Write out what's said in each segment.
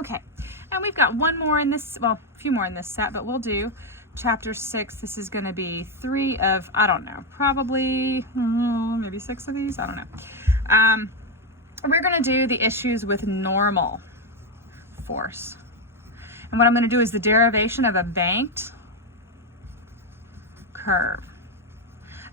Okay, and we've got one more in this, well, a few more in this set, but we'll do chapter 6. This is going to be 3 of, I don't know, probably maybe 6 of these, I don't know. We're going to do the issues with normal force. And what I'm going to do is the derivation of a banked curve.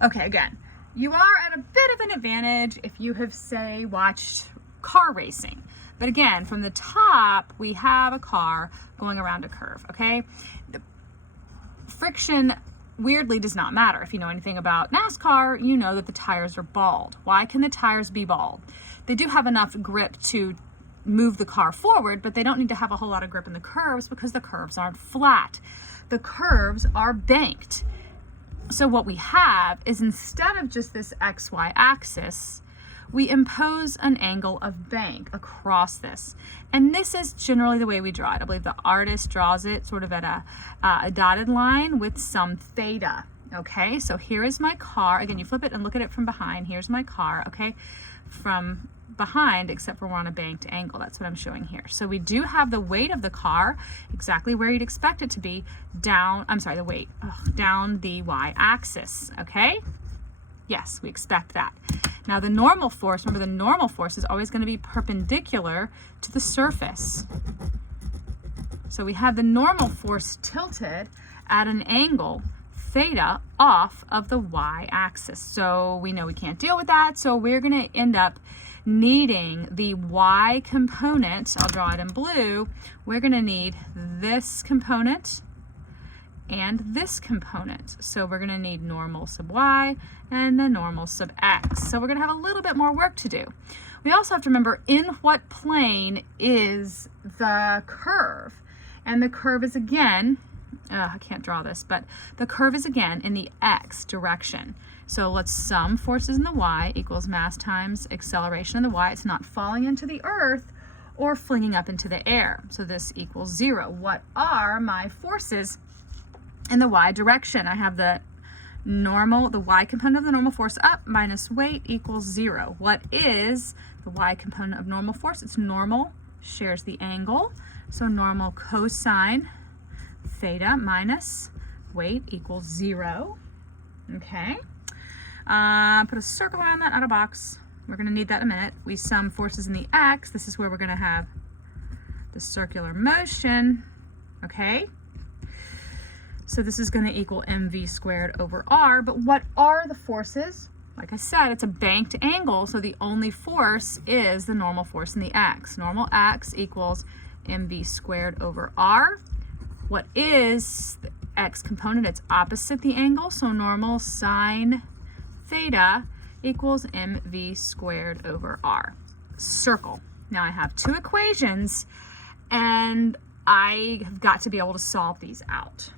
Okay, again, you are at a bit of an advantage if you have, say, watched car racing. But again, from the top, we have a car going around a curve, okay? The friction weirdly does not matter. If you know anything about NASCAR, you know that the tires are bald. Why can the tires be bald? They do have enough grip to move the car forward, but they don't need to have a whole lot of grip in the curves because the curves aren't flat. The curves are banked. So what we have is, instead of just this XY axis, we impose an angle of bank across this. And this is generally the way we draw it. I believe the artist draws it sort of at a dotted line with some theta. Okay, so here is my car. Again, you flip it and look at it from behind. Here's my car, okay? From behind, except for we're on a banked angle. That's what I'm showing here. So we do have the weight of the car exactly where you'd expect it to be down, the weight, down the y-axis, okay? Yes, we expect that. Now the normal force, remember the normal force is always going to be perpendicular to the surface. So we have the normal force tilted at an angle theta off of the y-axis. So we know we can't deal with that, so we're going to end up needing the y component. I'll draw it in blue. We're going to need this component and this component. So we're going to need normal sub y and the normal sub x. So we're going to have a little bit more work to do. We also have to remember in what plane is the curve. And the curve is again, I can't draw this, but the curve is again in the x direction. So let's sum forces in the y equals mass times acceleration in the y. It's not falling into the earth or flinging up into the air. So this equals 0. What are my forces in the y direction? I have the y component of the normal force up minus weight equals 0. What is the y component of normal force? It's normal shares the angle. So normal cosine theta minus weight equals 0. Okay. Put a circle around that, not a box. We're going to need that in a minute. We sum forces in the x. This is where we're going to have the circular motion. Okay. So this is going to equal mv squared over r. But what are the forces? Like I said, it's a banked angle, so the only force is the normal force in the x. Normal x equals mv squared over r. What is the x component? It's opposite the angle, so normal sine theta equals mv squared over r. Circle. Now I have two equations, and I have got to be able to solve these out.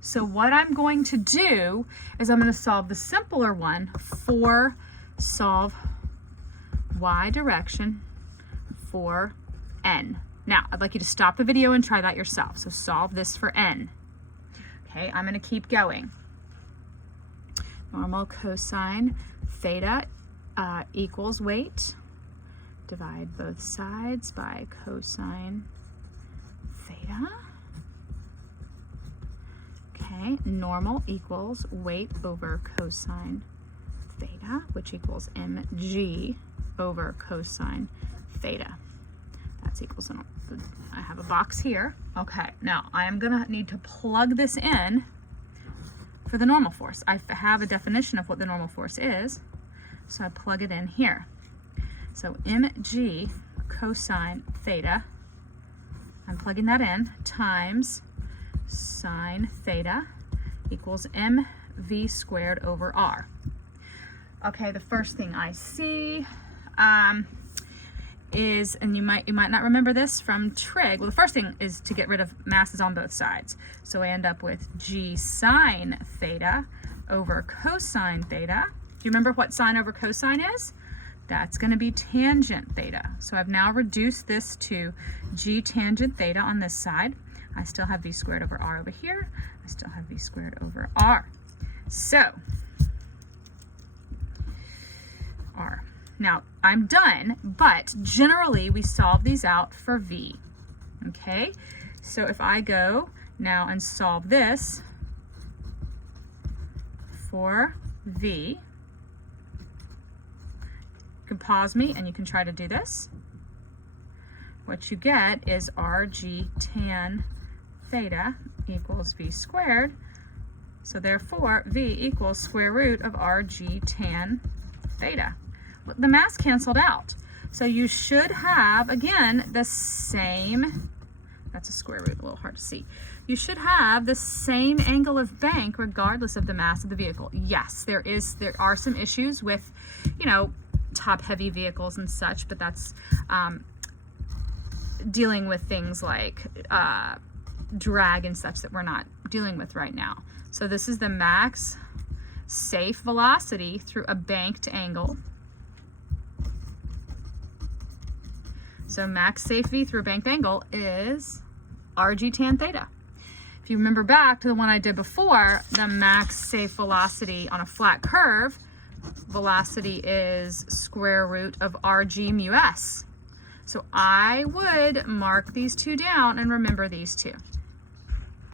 So what I'm going to do is I'm going to solve the simpler one for solve y direction for n. Now, I'd like you to stop the video and try that yourself. So solve this for n. Okay, I'm going to keep going. Normal cosine theta equals weight. Divide both sides by cosine theta. Okay, normal equals weight over cosine theta, which equals mg over cosine theta. That's equals, I have a box here. Okay, now I am gonna need to plug this in for the normal force. I have a definition of what the normal force is, so I plug it in here. So mg cosine theta, I'm plugging that in, times sine theta equals mv squared over r. Okay, the first thing I see is, and you might not remember this from trig. Well, the first thing is to get rid of masses on both sides. So I end up with g sine theta over cosine theta. Do you remember what sine over cosine is? That's going to be tangent theta. So I've now reduced this to g tangent theta on this side. I still have v squared over r over here. I still have v squared over r. So, r. Now, I'm done, but generally we solve these out for v. Okay, so if I go now and solve this for V, you can pause me and you can try to do this. What you get is RG tan theta equals V squared. So therefore, V equals square root of RG tan theta. The mass canceled out. So you should have, again, the same, that's a square root, a little hard to see. You should have the same angle of bank regardless of the mass of the vehicle. Yes, there are some issues with, you know, top heavy vehicles and such, but that's dealing with things like drag and such that we're not dealing with right now. So this is the max safe velocity through a banked angle. So max safe V through a banked angle is RG tan theta. If you remember back to the one I did before, the max safe velocity on a flat curve, velocity is square root of RG mu s. So I would mark these two down and remember these two.